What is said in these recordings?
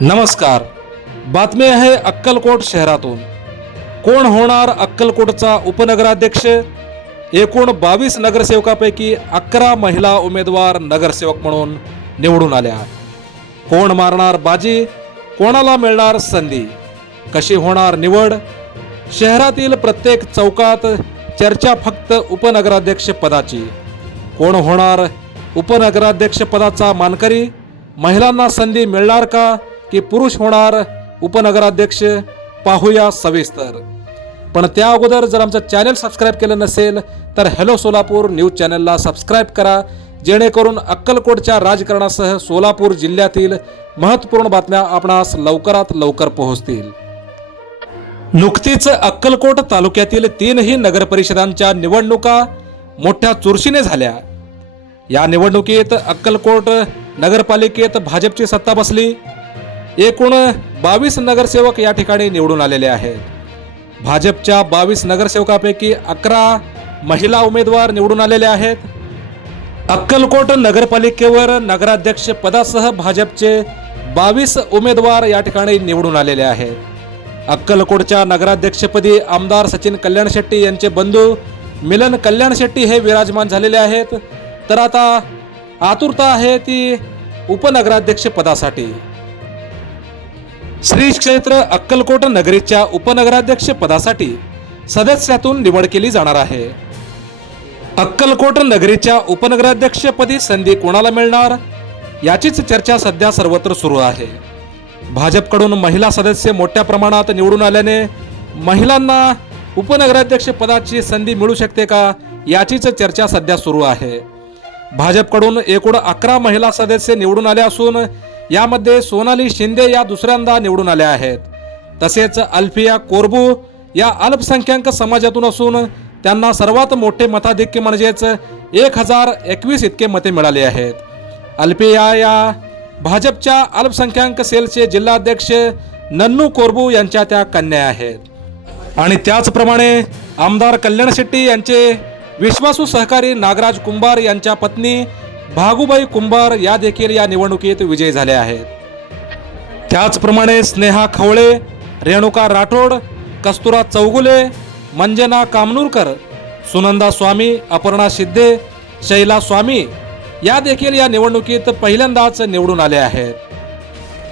नमस्कार. बातमी आहे अक्कलकोट शहरातून. कोण होणार अक्कलकोटचा उपनगराध्यक्ष? एकूण 22 नगरसेवकापैकी 11 महिला उमेदवार नगरसेवक म्हणून निवडून आल्या. कोण मारणार बाजी? कोणाला मिळणार संधी? कशी होणार निवड? शहरातील प्रत्येक चौकात चर्चा फक्त उपनगराध्यक्ष पदाची. कोण होणार उपनगराध्यक्ष पदाचा मानकरी? महिलांना संधी मिळणार का की पुरुष होणार उपनगराध्यक्ष? पाहूया सविस्तर. पण त्या अगोदर जर आमचं चॅनल सबस्क्राईब केलं नसेल तर हॅलो सोलापूर न्यूज चॅनलला सबस्क्राईब करा, जेणेकरून अक्कलकोटच्या राजकारणासह सोलापूर जिल्ह्यातील महत्त्वपूर्ण बातम्या आपणास लवकरात लवकर पोहोचतील. नुकतीच अक्कलकोट तालुक्यातील 3ही नगरपरिषदांच्या निवडणुका मोठ्या चुरशीने झाल्या. या निवडणुकीत अक्कलकोट नगरपालिकेत भाजपची सत्ता बसली. एकूण 22 नगरसेवक या ठिकाणी निवडून आलेले आहेत. भाजपच्या 22 नगरसेवकापैकी 11 महिला उमेदवार निवडून आलेले आहेत. अक्कलकोट नगरपालिकेवर नगराध्यक्ष पदासह भाजपचे 22 उमेदवार या ठिकाणी निवडून आलेले आहेत. अक्कलकोटच्या नगराध्यक्षपदी आमदार सचिन कल्याण शेट्टी यांचे बंधू मिलन कल्याण शेट्टी हे विराजमान झालेले आहेत. तर आता आतुरता आहे ती उपनगराध्यक्ष पदासाठी. श्री क्षेत्र अक्कलकोट नगरीच्या उपनगराध्यक्ष पदासाठी सदस्यातून निवड केली जाणार आहे. अक्कलकोट नगरीच्या उपनगराध्यक्षपदी संधी कोणाला मिळणार याचीच चर्चा सध्या सर्वत्र सुरू आहे. भाजपकडून महिला सदस्य मोठ्या प्रमाणात निवडून आल्याने महिलांना उपनगराध्यक्ष पदाची संधी मिळू शकते का याचीच चर्चा सध्या सुरू आहे. भाजपकडून एकूण 11 महिला सदस्य निवडून आले असून यामध्ये सोनाली शिंदे या दुसऱ्यांदा निवडून आल्या आहेत. तसेच अल्फिया कोरबू या अल्पसंख्याक समाजातून असून त्यांना सर्वात मोठे मताधिक्य म्हणजेच 1021 इतके मते मिळाले आहेत. अल्फिया या भाजपच्या अल्पसंख्याक सेलचे जिल्हाध्यक्ष नन्नू कोरबू यांच्या त्या कन्या आहेत. आणि त्याचप्रमाणे आमदार कल्याण शेट्टी यांचे विश्वासू सहकारी नागराज कुंभार यांच्या पत्नी भागुबाई कुंभार या देखील या निवडणुकीत विजयी झाल्या आहेत. त्याचप्रमाणे स्नेहा खवळे, रेणुका राठोड, कस्तुरा चौगुले, मंजना कामनूरकर, सुनंदा स्वामी, अपर्णा सिद्धे, शैला स्वामी या देखील या निवडणुकीत पहिल्यांदाच निवडून आले आहेत.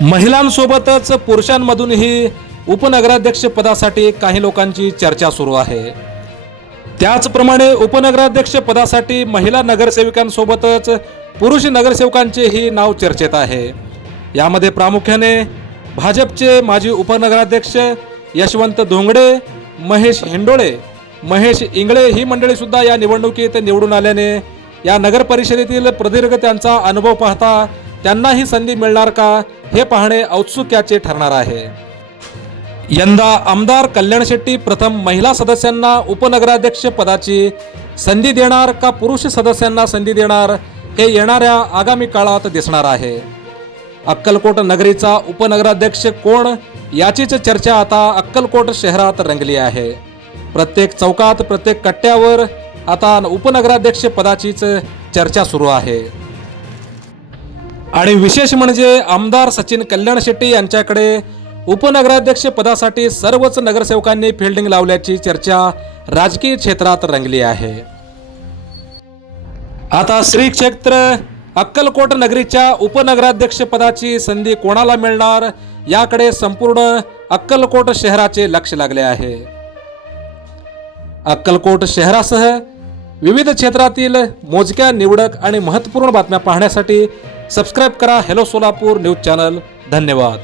महिलांसोबतच पुरुषांमधूनही उपनगराध्यक्ष पदासाठी काही लोकांची चर्चा सुरू आहे. त्याचप्रमाणे उपनगराध्यक्ष पदासाठी महिला नगरसेविकांसोबतच पुरुष नगरसेवकांचेही नाव चर्चेत आहे. यामध्ये प्रामुख्याने भाजपचे माजी उपनगराध्यक्ष यशवंत धोंगडे, महेश हिंडोळे, महेश इंगळे ही मंडळी सुद्धा या निवडणुकीत निवडून आल्याने या नगर परिषदेतील प्रदीर्घ त्यांचा अनुभव पाहता त्यांनाही संधी मिळणार का हे पाहणे औत्सुक्याचे ठरणार आहे. यंदा आमदार कल्याण शेट्टी प्रथम महिला सदस्यांना उपनगराध्यक्ष पदाची संधी देणार का पुरुष सदस्यांना संधी देणार हे येणाऱ्या आगामी काळात दिसणार आहे. अक्कलकोट नगरीचा उपनगराध्यक्ष कोण याचीच चर्चा आता अक्कलकोट शहरात रंगली आहे. प्रत्येक चौकात प्रत्येक कट्ट्यावर आता उपनगराध्यक्ष पदाचीच चर्चा सुरू आहे. आणि विशेष म्हणजे आमदार सचिन कल्याण शेट्टी यांच्याकडे उपनगराध्यक्ष पदासाठी सर्वच नगरसेवकांनी फिल्डिंग लावल्याची चर्चा राजकीय क्षेत्रात रंगली आहे. आता श्री क्षेत्र अक्कलकोट नगरीच्या उपनगराध्यक्ष पदाची संधी कोणाला मिळणार याकडे संपूर्ण अक्कलकोट शहराचे लक्ष लागले आहे. अक्कलकोट शहरासह विविध क्षेत्रातील मोजक्या निवडक आणि महत्त्वपूर्ण बातम्या पाहण्यासाठी सबस्क्राईब करा हॅलो सोलापूर न्यूज चॅनल. धन्यवाद.